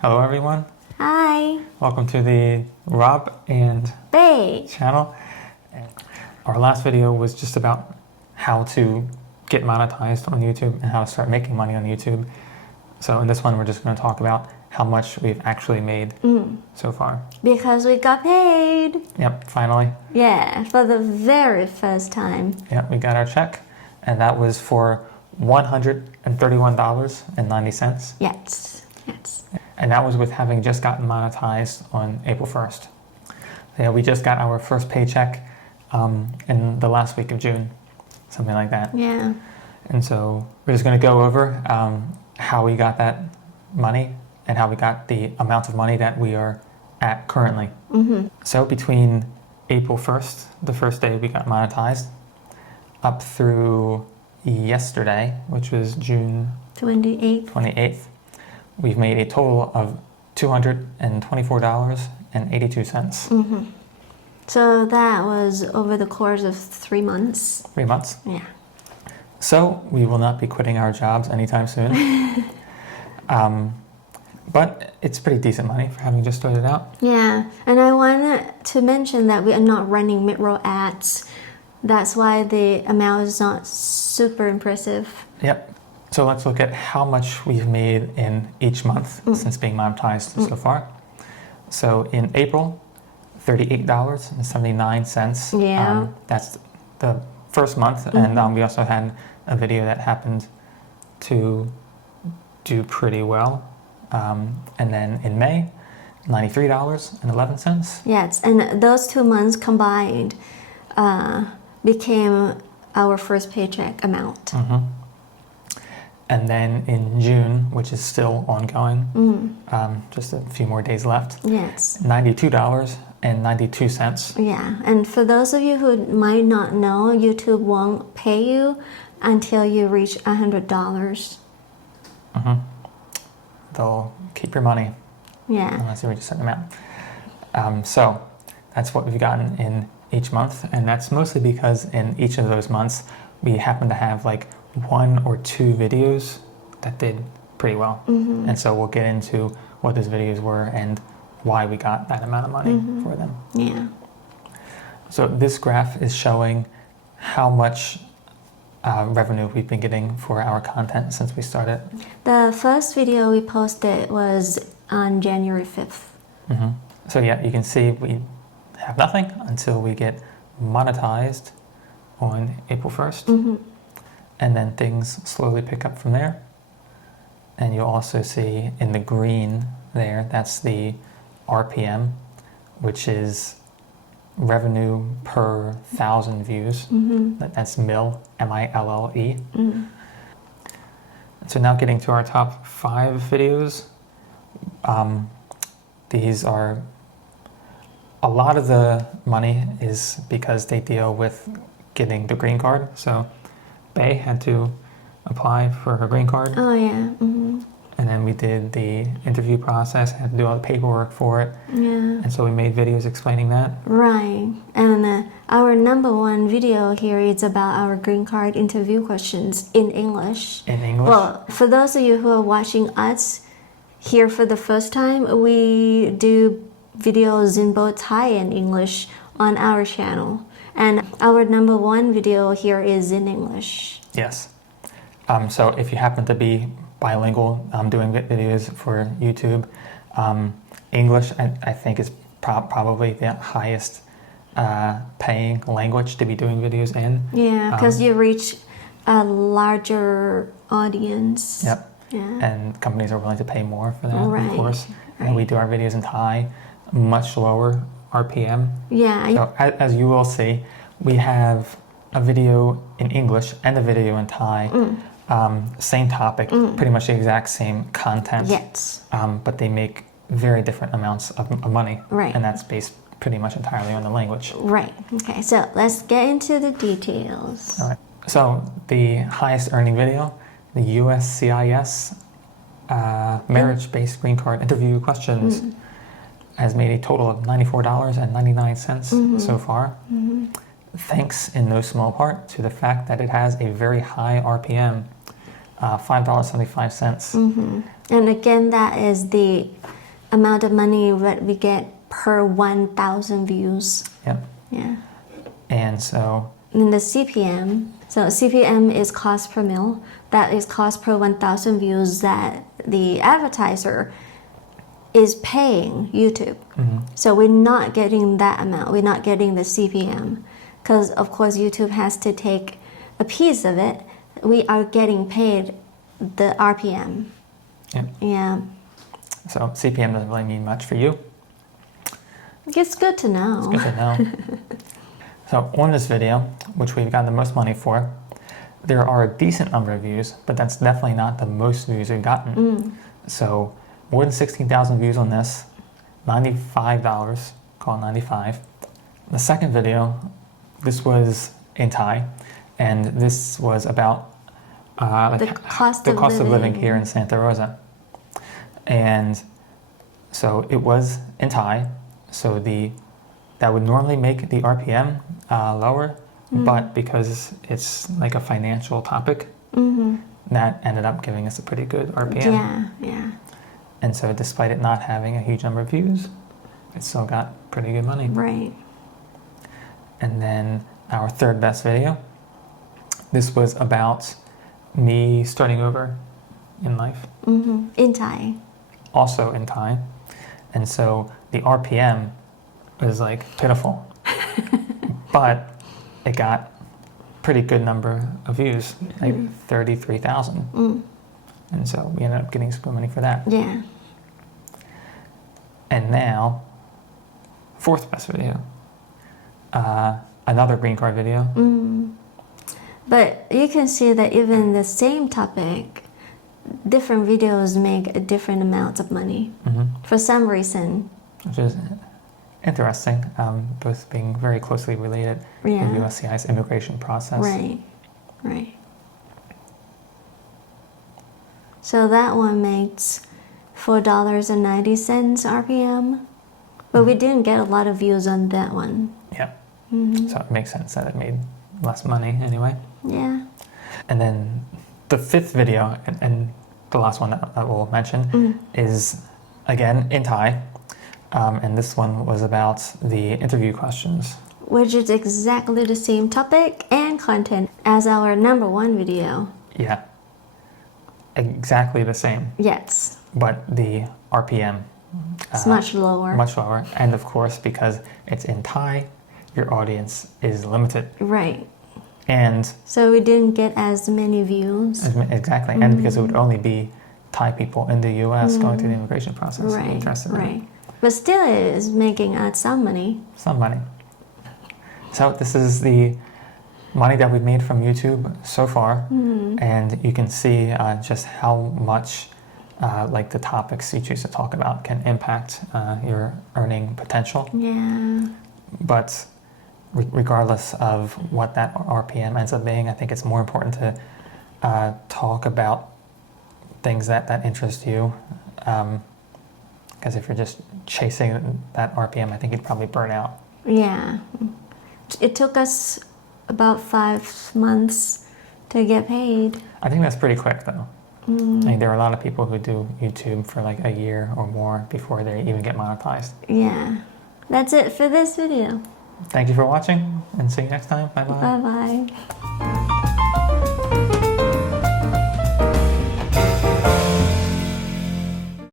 Hello everyone. Hi. Welcome to the Rob and Bay channel. Our last video was just about how to get monetized on YouTube and how to start making money on YouTube. So in this one we're just going to talk about how much we've actually made so far. Because we got paid. Yep, finally. Yeah, for the very first time. Yep, we got our check and that was for $131.90. Yes. And that was with having just gotten monetized on April 1st. Yeah, we just got our first paycheck in the last week of June, something like that. Yeah. And so we're just going to go over how we got that money and how we got the amount of money that we are at currently. So between April 1st, the first day we got monetized, up through yesterday, which was June 28th, we've made a total of $224.82. So that was over the course of 3 months. 3 months. Yeah. So we will not be quitting our jobs anytime soon. But it's pretty decent money for having just started out. Yeah, and I wanted to mention that we are not running mid-roll ads. That's why the amount is not super impressive. Yep. So let's look at how much we've made in each month since being monetized so far. So in April, $38.79. Yeah. That's the first month, and we also had a video that happened to do pretty well. And then in May, $93.11. Yes, and those 2 months combined became our first paycheck amount. And then in June, which is still ongoing, just a few more days left. Yes. $92.92. Yeah, and for those of you who might not know, YouTube won't pay you until you reach $100. They'll keep your money unless you reach a certain amount. So that's what we've gotten in each month, and that's mostly because in each of those months we happen to have like 1 or 2 videos that did pretty well. And so we'll get into what those videos were and why we got that amount of money for them. Yeah. So this graph is showing how much revenue we've been getting for our content since we started. The first video we posted was on January 5th. So yeah, you can see we have nothing until we get monetized on April 1st. And then things slowly pick up from there. And you'll also see in the green there, that's the RPM, which is revenue per 1,000 views. That's mil, M-I-L-L-E. So now getting to our top 5 videos. These are, a lot of the money is because they deal with getting the green card. So Bay had to apply for her green card. Oh, yeah. And then we did the interview process, had to do all the paperwork for it. Yeah. And so we made videos explaining that. Right. And our #1 video here is about our green card interview questions in English. In English? Well, for those of you who are watching us here for the first time, we do videos in both Thai and English on our channel. And our #1 video here is in English. Yes. So if you happen to be bilingual, doing videos for YouTube, English I think is probably the highest paying language to be doing videos in. Yeah, because you reach a larger audience. Yep. Yeah. And companies are willing to pay more for that, Right. of course. And we do our videos in Thai, much lower RPM. Yeah. So as you will see, we have a video in English and a video in Thai. Same topic, pretty much the exact same content. Yes. But they make very different amounts of money. Right. And that's based pretty much entirely on the language. Right. Okay, so let's get into the details. All right. So the highest earning video, the USCIS marriage-based green card interview questions, has made a total of $94.99 so far. Thanks in no small part to the fact that it has a very high RPM, $5.75. And again, that is the amount of money that we get per 1,000 views. Yep. Yeah. And so In the CPM, so CPM is cost per mil. That is cost per 1,000 views that the advertiser is paying YouTube. So we're not getting that amount. We're not getting the CPM because, of course, YouTube has to take a piece of it. We are getting paid the RPM. Yep. Yeah. So CPM doesn't really mean much for you. It's good to know. It's good to know. So on this video, which we've gotten the most money for, there are a decent number of views, but that's definitely not the most views we've gotten. So more than 16,000 views on this, $95, call it 95. The second video, this was in Thai, and this was about The cost the of cost of living living. here in Santa Rosa. And so it was in Thai, so that would normally make the RPM lower, but because it's like a financial topic, that ended up giving us a pretty good RPM. Yeah, yeah. And so despite it not having a huge number of views, it still got pretty good money. Right. And then our third best video, this was about me starting over in life, In Thai. also in Thai. And so the RPM was like pitiful, but it got pretty good number of views, like 33,000. And so we ended up getting some good money for that. Yeah. And now, fourth best video, another green card video. But you can see that even the same topic, different videos make different amounts of money for some reason. Which is interesting, both being very closely related Yeah. to USCI's immigration process. Right, right. So that one makes $4.90 RPM, but we didn't get a lot of views on that one. Yeah. So it makes sense that it made less money anyway. Yeah. And then the fifth video, and the last one that I will mention, is again in Thai. And this one was about the interview questions. Which is exactly the same topic and content as our number one video. Yeah. Exactly the same, Yes. but the RPM It's much lower. much lower. And of course, because it's in Thai, your audience is limited. Right. And So we didn't get as many views. exactly, and because it would only be Thai people in the U.S. going through the immigration process Right, interested in it. right. But still it is making us some money. Some money. So this is the money that we've made from YouTube so far, and you can see just how much like the topics you choose to talk about can impact your earning potential. Yeah. But regardless of what that RPM ends up being, I think it's more important to talk about things that interest you. Because if you're just chasing that RPM, I think you'd probably burn out. Yeah. It took us about 5 months to get paid. I think that's pretty quick, though. I mean, there are a lot of people who do YouTube for like a year or more before they even get monetized. Yeah. That's it for this video. Thank you for watching, and see you next time. Bye-bye. Bye-bye.